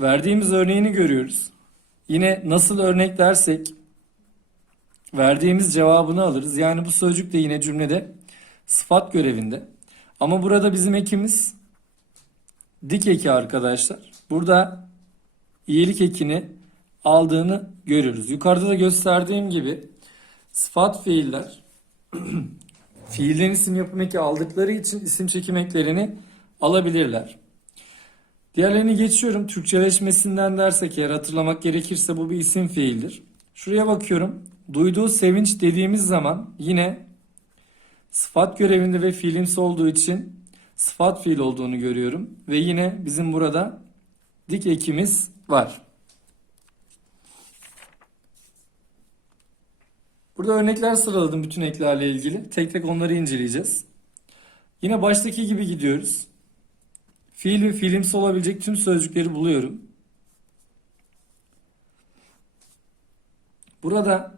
Verdiğimiz örneğini görüyoruz. Yine nasıl örnek dersek verdiğimiz cevabını alırız. Yani bu sözcük de yine cümlede sıfat görevinde. Ama burada bizim ekimiz dik eki arkadaşlar. Burada iyilik ekini aldığını görüyoruz. Yukarıda da gösterdiğim gibi sıfat fiiller fiillerin isim yapım eki aldıkları için isim çekim eklerini alabilirler. Diğerlerini geçiyorum. Türkçeleşmesinden dersek eğer hatırlamak gerekirse bu bir isim fiildir. Şuraya bakıyorum. Duyduğu sevinç dediğimiz zaman yine sıfat görevinde ve fiilimsi olduğu için sıfat fiil olduğunu görüyorum. Ve yine bizim burada dik ekimiz var. Burada örnekler sıraladım bütün eklerle ilgili. Tek tek onları inceleyeceğiz. Yine baştaki gibi gidiyoruz. Fiil ve fiilimsi olabilecek tüm sözcükleri buluyorum. Burada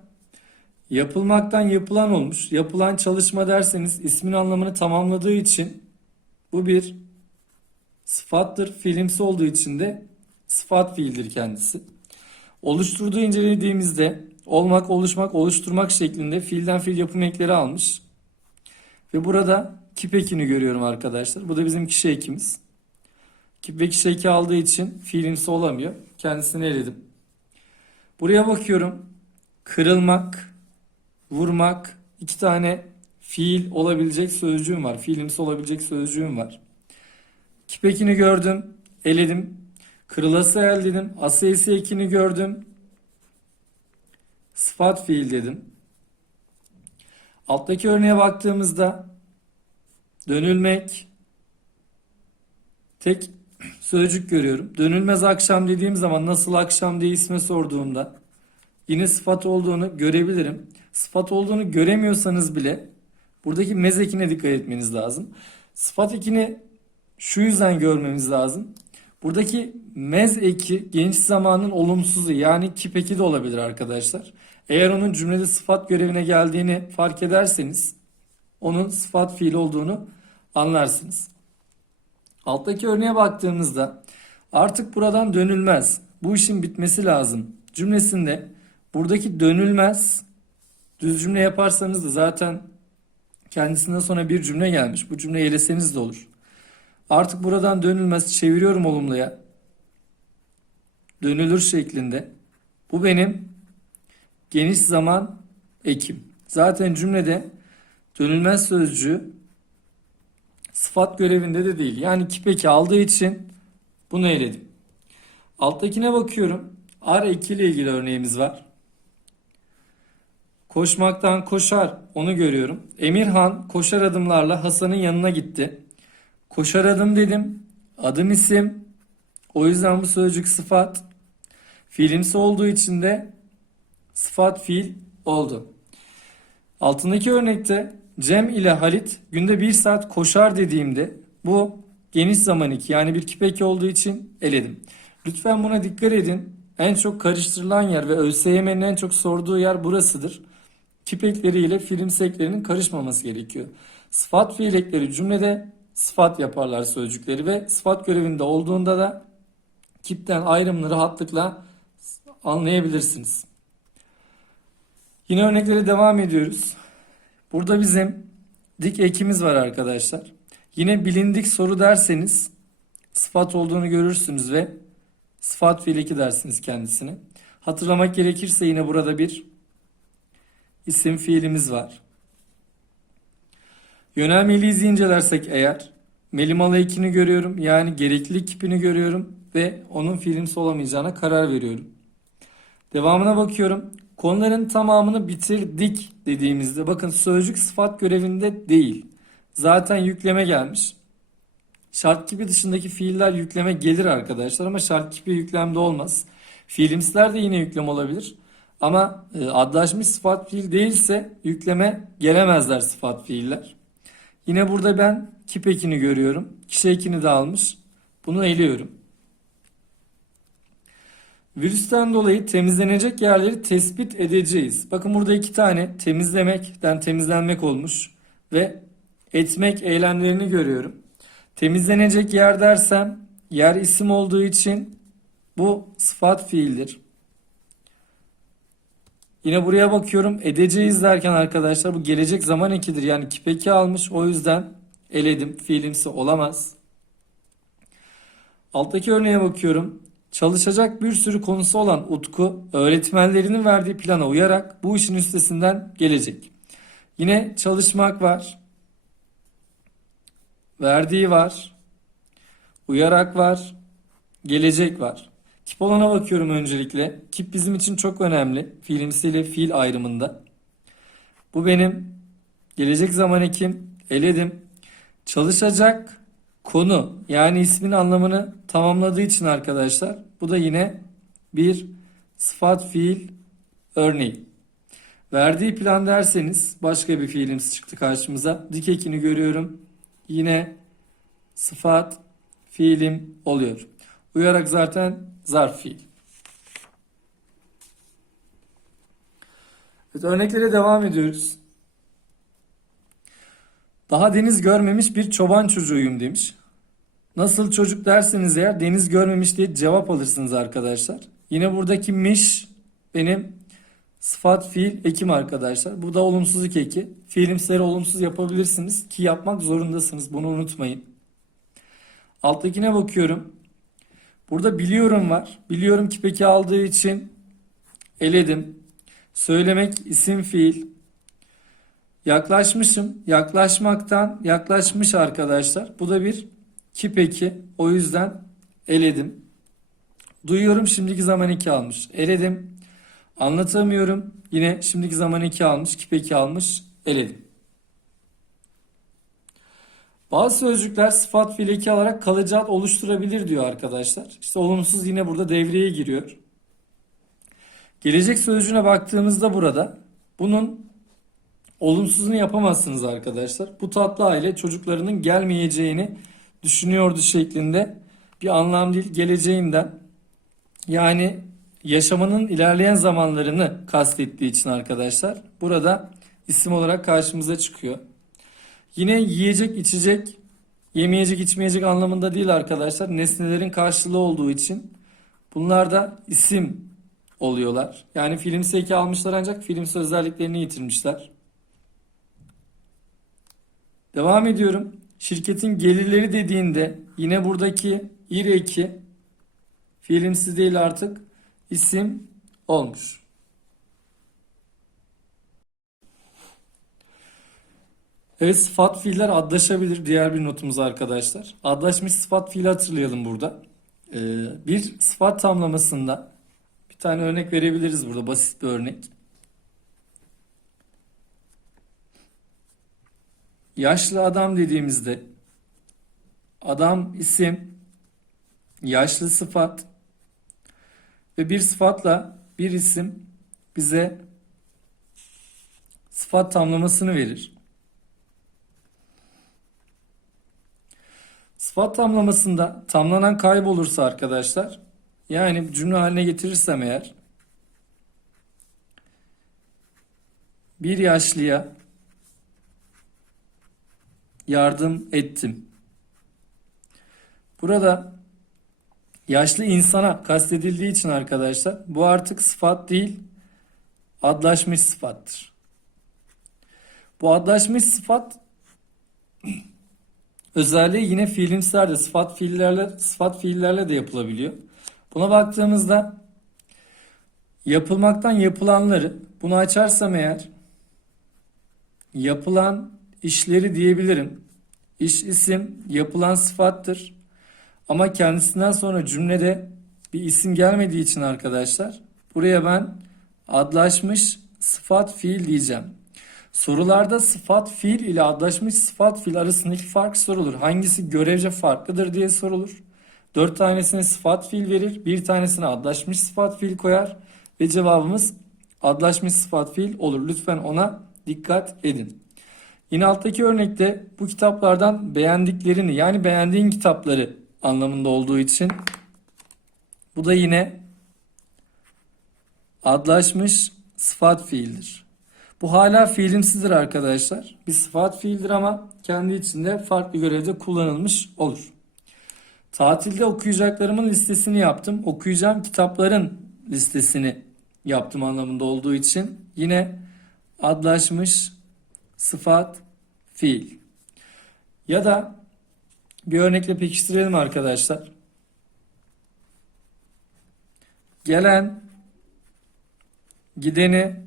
yapılmaktan yapılan olmuş. Yapılan çalışma derseniz ismin anlamını tamamladığı için bu bir sıfattır. Fiilimsi olduğu için de sıfat fiildir kendisi. Oluşturduğu incelediğimizde olmak, oluşmak, oluşturmak şeklinde fiilden fiil yapım ekleri almış. Ve burada kip ekini görüyorum arkadaşlar. Bu da bizim kişi ekimiz. Kip ve kişi eki aldığı için fiilimsi olamıyor. Kendisini eledim. Buraya bakıyorum. Kırılmak, vurmak, iki tane fiil olabilecek sözcüğüm var. Fiilimsi olabilecek sözcüğüm var. Kip ekini gördüm, eledim. Kırılası el dedim. Asayisi ekini gördüm. Sıfat fiil dedim. Alttaki örneğe baktığımızda dönülmek tek sözcük görüyorum. Dönülmez akşam dediğim zaman nasıl akşam diye isme sorduğumda yine sıfat olduğunu görebilirim. Sıfat olduğunu göremiyorsanız bile buradaki mez ekine dikkat etmeniz lazım. Sıfat ekini şu yüzden görmemiz lazım. Buradaki mez eki geniş zamanın olumsuzu yani kip eki de olabilir arkadaşlar. Eğer onun cümlede sıfat görevine geldiğini fark ederseniz onun sıfat fiil olduğunu anlarsınız. Alttaki örneğe baktığımızda artık buradan dönülmez. Bu işin bitmesi lazım. Cümlesinde buradaki dönülmez düz cümle yaparsanız da zaten kendisinden sonra bir cümle gelmiş. Bu cümleyi eleseniz de olur. Artık buradan dönülmez çeviriyorum olumluya. Dönülür şeklinde. Bu benim geniş zaman ekim. Zaten cümlede dönülmez sözcüğü sıfat görevinde de değil. Yani kipeki aldığı için bunu eledim. Alttakine bakıyorum. Ar eki ile ilgili örneğimiz var. Koşmaktan koşar onu görüyorum. Emirhan koşar adımlarla Hasan'ın yanına gitti. Koşar adım dedim. Adım isim. O yüzden bu sözcük sıfat. Fiilimsi olduğu için de sıfat fiil oldu. Altındaki örnekte Cem ile Halit günde bir saat koşar dediğimde bu geniş zaman iki yani bir kipeki olduğu için eledim. Lütfen buna dikkat edin. En çok karıştırılan yer ve ÖSYM'nin en çok sorduğu yer burasıdır. Kipekleri ile fiilimsi eklerinin karışmaması gerekiyor. Sıfat fiil ekleri cümlede sıfat yaparlar sözcükleri ve sıfat görevinde olduğunda da kipten ayrımını rahatlıkla anlayabilirsiniz. Yine örneklere devam ediyoruz. Burada bizim dik ekimiz var arkadaşlar. Yine bilindik soru derseniz sıfat olduğunu görürsünüz ve sıfat fiil eki dersiniz kendisine. Hatırlamak gerekirse yine burada bir isim fiilimiz var. Yönelmeliyiz incelersek eğer melimalı ekini görüyorum. Yani gereklilik kipini görüyorum ve onun fiilimsi olamayacağına karar veriyorum. Devamına bakıyorum. Konuların tamamını bitirdik dediğimizde bakın sözcük sıfat görevinde değil. Zaten yükleme gelmiş. Şart kipi dışındaki fiiller yükleme gelir arkadaşlar ama şart kipi yüklemde olmaz. Fiilimsiler de yine yüklem olabilir. Ama e, adlaşmış sıfat fiil değilse yükleme gelemezler sıfat fiiller. Yine burada ben kip ekini görüyorum. Kişi ekini de almış. Bunu eliyorum. Virüsten dolayı temizlenecek yerleri tespit edeceğiz. Bakın burada iki tane temizlemekten temizlenmek olmuş ve etmek eylemlerini görüyorum. Temizlenecek yer dersem yer isim olduğu için bu sıfat fiildir. Yine buraya bakıyorum. Edeceğiz derken arkadaşlar bu gelecek zaman ekidir. Yani kipeki almış. O yüzden eledim. Fiilimsi olamaz. Alttaki örneğe bakıyorum. Çalışacak bir sürü konusu olan Utku öğretmenlerinin verdiği plana uyarak bu işin üstesinden gelecek. Yine çalışmak var. Verdiği var. Uyarak var. Gelecek var. Kip olana bakıyorum öncelikle. Kip bizim için çok önemli. Fiilimsiyle fiil ayrımında. Bu benim gelecek zaman ekim. Eledim. Çalışacak konu yani ismin anlamını tamamladığı için arkadaşlar bu da yine bir sıfat fiil örneği. Verdiği plan derseniz başka bir fiilimiz çıktı karşımıza. Dik ekini görüyorum. Yine sıfat fiilim oluyor. Uyarak zaten zarf fiil. Evet, örneklere devam ediyoruz. Daha deniz görmemiş bir çoban çocuğuyum demiş. Nasıl çocuk derseniz eğer deniz görmemiş diye cevap alırsınız arkadaşlar. Yine buradaki miş benim sıfat fiil ekim arkadaşlar. Bu da olumsuzluk eki. Fiilimsileri olumsuz yapabilirsiniz ki yapmak zorundasınız. Bunu unutmayın. Alttakine bakıyorum. Burada biliyorum var. Biliyorum ki peki aldığı için eledim. Söylemek isim fiil. Yaklaşmışım. Yaklaşmaktan yaklaşmış arkadaşlar. Bu da bir ki peki. O yüzden eledim. Duyuyorum şimdiki zaman 2 almış. Eledim. Anlatamıyorum. Yine şimdiki zaman 2 almış. Ki peki almış. Eledim. Bazı sözcükler sıfat fiil eki alarak kalıcı oluşturabilir diyor arkadaşlar. İşte olumsuz yine burada devreye giriyor. Gelecek sözcüğüne baktığımızda burada bunun olumsuzunu yapamazsınız arkadaşlar. Bu tatlı aile çocuklarının gelmeyeceğini düşünüyordu şeklinde bir anlam değil geleceğinden yani yaşamanın ilerleyen zamanlarını kastettiği için arkadaşlar burada isim olarak karşımıza çıkıyor. Yine yiyecek içecek yemeyecek içmeyecek anlamında değil arkadaşlar nesnelerin karşılığı olduğu için bunlar da isim oluyorlar. Yani filmsi eki almışlar ancak filmsi özelliklerini yitirmişler. Devam ediyorum. Şirketin gelirleri dediğinde yine buradaki ir eki fiilimsiz değil artık isim olmuş. Evet sıfat fiiller adlaşabilir. Diğer bir notumuz arkadaşlar. Adlaşmış sıfat fiili hatırlayalım burada. Ee, bir sıfat tamlamasında bir tane örnek verebiliriz burada. Basit bir örnek. Yaşlı adam dediğimizde adam isim, yaşlı sıfat ve bir sıfatla bir isim bize sıfat tamlamasını verir. Sıfat tamlamasında tamlanan kaybolursa arkadaşlar yani cümle haline getirirsem eğer bir yaşlıya yardım ettim. Burada yaşlı insana kastedildiği için arkadaşlar bu artık sıfat değil adlaşmış sıfattır. Bu adlaşmış sıfat özelliği yine fiilimsilerde sıfat fiillerle sıfat fiillerle de yapılabiliyor. Buna baktığımızda yapılmaktan yapılanları bunu açarsam eğer yapılan işleri diyebilirim. İş isim yapılan sıfattır. Ama kendisinden sonra cümlede bir isim gelmediği için arkadaşlar buraya ben adlaşmış sıfat fiil diyeceğim. Sorularda sıfat fiil ile adlaşmış sıfat fiil arasındaki fark sorulur. Hangisi görevce farklıdır diye sorulur. Dört tanesine sıfat fiil verir. Bir tanesine adlaşmış sıfat fiil koyar. Ve cevabımız adlaşmış sıfat fiil olur. Lütfen ona dikkat edin. Yine alttaki örnekte bu kitaplardan beğendiklerini yani beğendiğin kitapları anlamında olduğu için bu da yine adlaşmış sıfat fiildir. Bu hala fiilimsidir arkadaşlar. Bir sıfat fiildir ama kendi içinde farklı görevde kullanılmış olur. Tatilde okuyacaklarımın listesini yaptım. Okuyacağım kitapların listesini yaptım anlamında olduğu için yine adlaşmış sıfat fiil. Ya da bir örnekle pekiştirelim arkadaşlar. Gelen gideni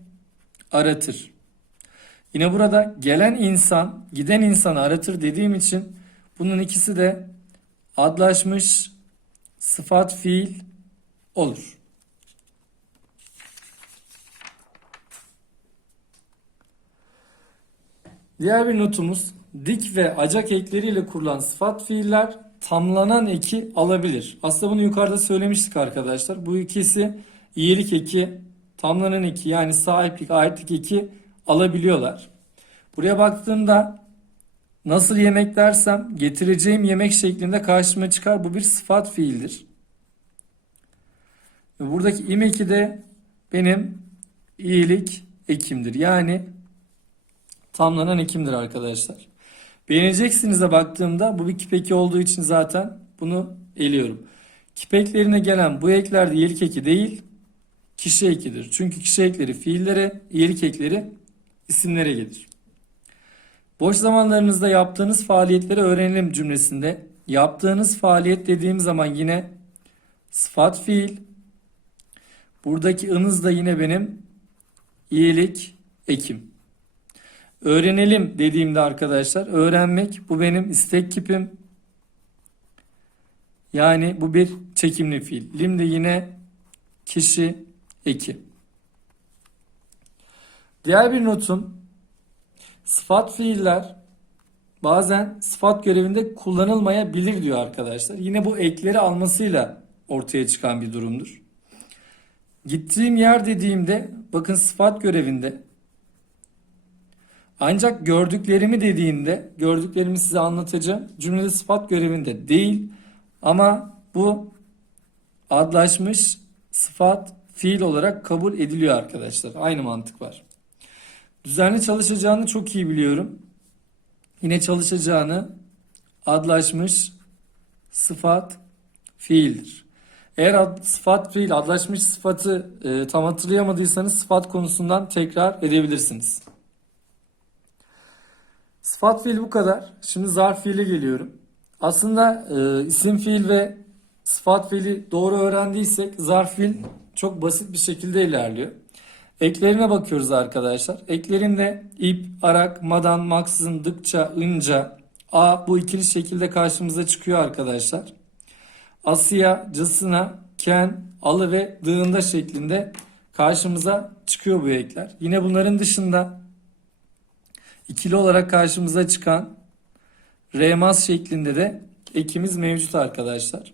aratır. Yine burada gelen insan giden insanı aratır dediğim için bunun ikisi de adlaşmış sıfat fiil olur. Diğer bir notumuz dik ve acak ekleriyle kurulan sıfat fiiller tamlanan eki alabilir. Aslında bunu yukarıda söylemiştik arkadaşlar. Bu ikisi iyilik eki, tamlanan eki yani sahiplik, aitlik eki alabiliyorlar. Buraya baktığımda nasıl yemek dersem getireceğim yemek şeklinde karşıma çıkar. Bu bir sıfat fiildir. Buradaki im eki de benim iyilik ekimdir. Yani tamlanan ekimdir arkadaşlar. Beğeneceksiniz de baktığımda bu bir kipeki olduğu için zaten bunu eliyorum. Kipeklerine gelen bu ekler de iyilik eki değil, kişi ekidir. Çünkü kişi ekleri fiillere, iyilik ekleri isimlere gelir. Boş zamanlarınızda yaptığınız faaliyetleri öğrenelim cümlesinde. Yaptığınız faaliyet dediğim zaman yine sıfat fiil. Buradaki ınız da yine benim iyilik ekim. Öğrenelim dediğimde arkadaşlar öğrenmek bu benim istek kipim. Yani bu bir çekimli fiil. Lim de yine kişi eki. Diğer bir notum sıfat fiiller bazen sıfat görevinde kullanılmayabilir diyor arkadaşlar. Yine bu ekleri almasıyla ortaya çıkan bir durumdur. Gittiğim yer dediğimde bakın sıfat görevinde ancak gördüklerimi dediğinde gördüklerimi size anlatacağım. Cümlede sıfat görevinde değil ama bu adlaşmış sıfat fiil olarak kabul ediliyor arkadaşlar. Aynı mantık var. Düzenli çalışacağını çok iyi biliyorum. Yine çalışacağını adlaşmış sıfat fiildir. Eğer ad, sıfat fiil adlaşmış sıfatı e, tam hatırlayamadıysanız sıfat konusundan tekrar edebilirsiniz. Sıfat fiil bu kadar. Şimdi zarf fiile geliyorum. Aslında e, isim fiil ve sıfat fiili doğru öğrendiysek zarf fiil çok basit bir şekilde ilerliyor. Eklerine bakıyoruz arkadaşlar. Eklerinde ip, arak, madan, maksızın, dıkça, ınca, a bu ikili şekilde karşımıza çıkıyor arkadaşlar. Asya, cısına, ken, alı ve dığında şeklinde karşımıza çıkıyor bu ekler. Yine bunların dışında ikili olarak karşımıza çıkan remaz şeklinde de ekimiz mevcut arkadaşlar.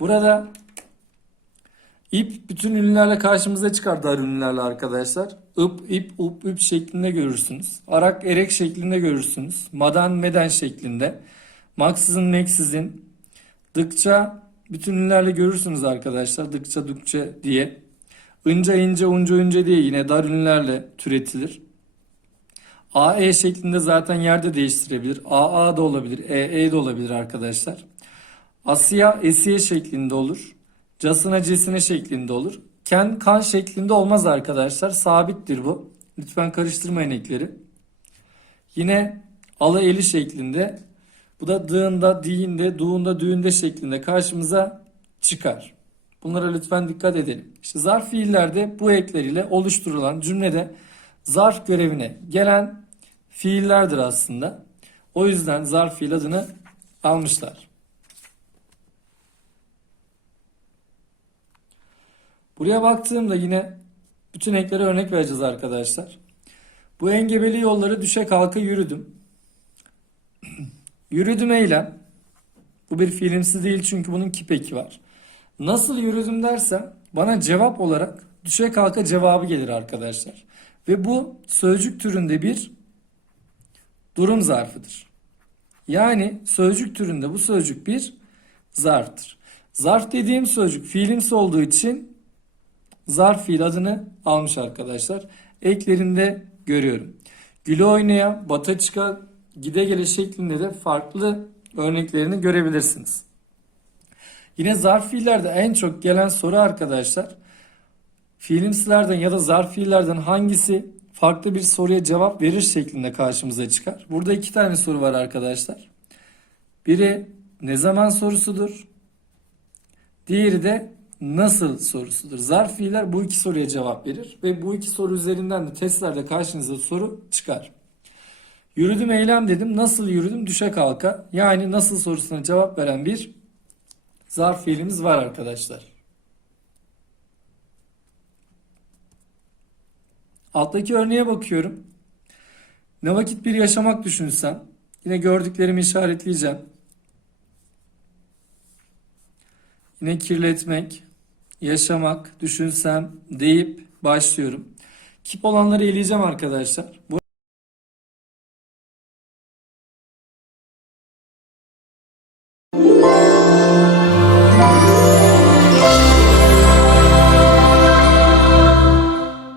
Burada ip bütün ünlülerle karşımıza çıkar dar ünlülerle arkadaşlar. Ip, ip, up, üp şeklinde görürsünüz. Arak, erek şeklinde görürsünüz. Madan, meden şeklinde. Maksızın, meksizin. Dıkça bütün ünlülerle görürsünüz arkadaşlar. Dıkça, dukça diye. Inca, ince, unca, unca diye yine dar ünlülerle türetilir. AE şeklinde zaten yerde değiştirebilir. AA da olabilir. EE de olabilir arkadaşlar. Asya esiye şeklinde olur. Casına cesine şeklinde olur. Ken kan şeklinde olmaz arkadaşlar. Sabittir bu. Lütfen karıştırmayın ekleri. Yine alı eli şeklinde. Bu da dığında, diyinde,duğunda, düğünde şeklinde karşımıza çıkar. Bunlara lütfen dikkat edelim. İşte zarf fiillerde bu ekler ile oluşturulan cümlede zarf görevine gelen fiillerdir aslında. O yüzden zarf fiil adını almışlar. Buraya baktığımda yine bütün eklere örnek vereceğiz arkadaşlar. Bu engebeli yolları düşe kalka yürüdüm. yürüdüm eylem. Bu bir fiilimsi değil çünkü bunun kipeki var. Nasıl yürüdüm dersem bana cevap olarak düşe kalka cevabı gelir arkadaşlar. Ve bu sözcük türünde bir durum zarfıdır. Yani sözcük türünde bu sözcük bir zarftır. Zarf dediğim sözcük fiilimsi olduğu için zarf fiil adını almış arkadaşlar. Eklerinde görüyorum. Güle oynaya, bata çıka, gide gele şeklinde de farklı örneklerini görebilirsiniz. Yine zarf fiillerde en çok gelen soru arkadaşlar fiilimsilerden ya da zarf fiillerden hangisi farklı bir soruya cevap verir şeklinde karşımıza çıkar. Burada iki tane soru var arkadaşlar. Biri ne zaman sorusudur. Diğeri de nasıl sorusudur. Zarf fiiller bu iki soruya cevap verir ve bu iki soru üzerinden de testlerde karşınıza soru çıkar. Yürüdüm eylem dedim. Nasıl yürüdüm? Düşe kalka. Yani nasıl sorusuna cevap veren bir zarf fiilimiz var arkadaşlar. Alttaki örneğe bakıyorum. Ne vakit bir yaşamak düşünsem. Yine gördüklerimi işaretleyeceğim. Yine kirletmek, yaşamak, düşünsem deyip başlıyorum. Kip olanları eleyeceğim arkadaşlar. Bu